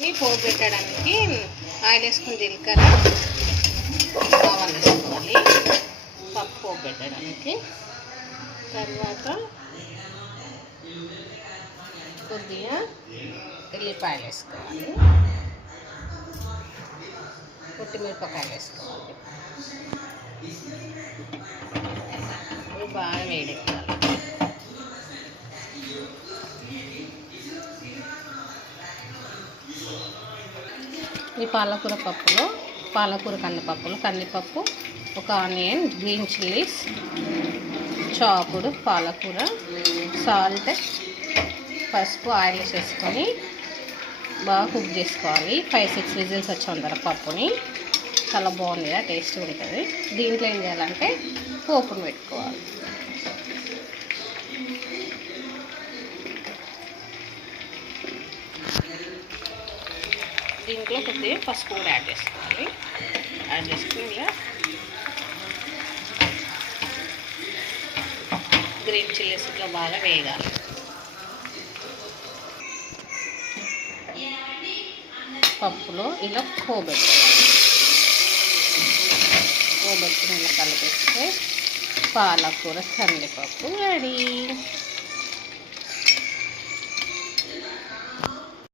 పోపు పెట్టడానికి ఆయిల్ వేసుకుని జీలకర్ర ఆవాలు వేసుకోవాలి. పప్పు పోపు పెట్టడానికి తర్వాత కొద్దిగా ఎల్లిపాయలు వేసుకోవాలి, మిరపకాయలు వేసుకోవాలి. ఇవి బాగా వేడెక్కాలి. ఈ పాలకూర పప్పులో కందిపప్పు, ఒక ఆనియన్, గ్రీన్ చిల్లీస్, చాపుడు పాలకూర, సాల్ట్, పసుపు, ఆయిల్ వేసుకొని బాగా కుక్ చేసుకోవాలి. 5-6 విజిల్స్ వచ్చేంత పప్పుని. చాలా బాగుంది, టేస్ట్ ఉంటుంది. దీంట్లో ఏం చేయాలంటే పోపును పెట్టుకోవాలి. దీంట్లో కొద్దిగా పసుపు కూడా యాడ్ చేసుకోవాలి. యాడ్ చేసుకుని ఇలా గ్రీన్ చిల్లీస్ ఇట్లా బాగా వేయాలి. పప్పులో ఇలా పోబెట్టుకోవాలి. పోబెట్టుకుని ఇలా కలిపేస్తే పాలకూర కందిపప్పు రెడీ.